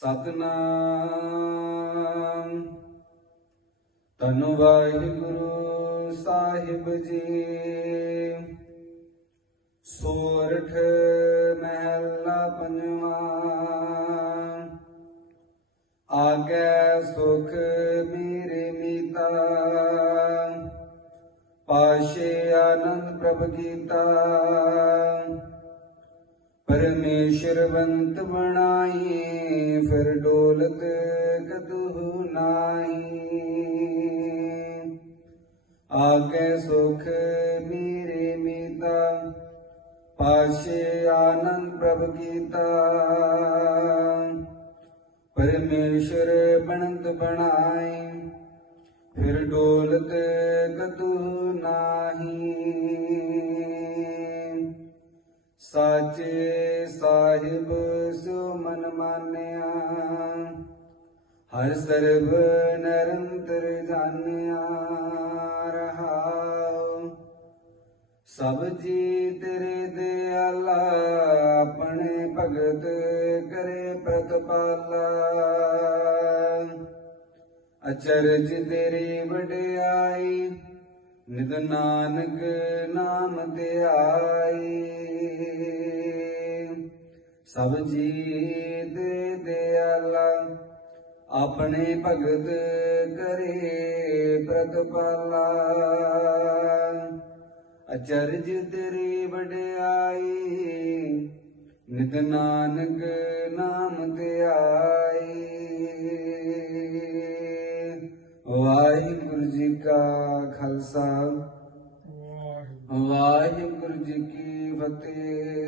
ਸਤਨਾਮ। ਤਨ ਵਾਹਿਗੁਰੂ ਸਾਹਿਬ ਜੀ। ਸੋਰਠ ਮਹਿਲਾ ਪੰਜਵਾ। ਆਗੇ ਸੁਖ ਮੇਰੇ ਮੀਤਾ। ਪਾਸ਼ੇ ਆਨੰਦ ਪ੍ਰਭ ਗੀਤਾ ਪਰਮੇਸ਼ਰਵੰਤ ਬਣਾਈ, ਫਿਰ ਡੋਲਤ ਕਦੂ ਨਾਹੀ। ਆਗੇ ਸੁਖ ਮੇਰੇ ਮੀਤਾ, ਪਾਸ਼ੇ ਆਨੰਦ ਪ੍ਰਭ ਕੀਤਾ। ਪਰਮੇਸ਼ਰ ਬਣਤ ਬਣਾਈ, ਫਿਰ ਡੋਲਤ ਕਦੂ ਨਾਹੀ। ਸਾਚੇ ਸਾਹਿਬ ਸੋ ਮਾਨਿਆ। ਹਰ ਸਰਬ ਨਿਰੰਤਰ ਜਾਣਿਆ ਰਹਾਉ। ਸਭ ਜੀ ਤੇਰੇ ਦਿਆਲਾ, ਆਪਣੇ ਭਗਤ ਕਰੇ ਪ੍ਰਤਪਾਲਾ। ਅਚਰਜ ਤੇਰੀ ਵਡਿਆਈ ਨਿਦ ਨਾਨਕ ਨਾਮ ਤੇ ਜੀ ਦੇ ਦਿਆਲਾ ਆਪਣੇ ਭਗਤ ਕਰੇ ਪ੍ਰਤਪਾਲਾ। ਅਚਰਜ ਤੇਰੀ ਵਡਿਆਈ ਨਿਤ ਨਾਨਕ ਨਾਮ ਤੇ ਆਈ। ਵਾਹਿਗੁਰੂ ਜੀ ਕਾ ਖਾਲਸਾ ਵਾਹਿਗੁਰੂ ਜੀ ਕੀ ਫਤਿਹ।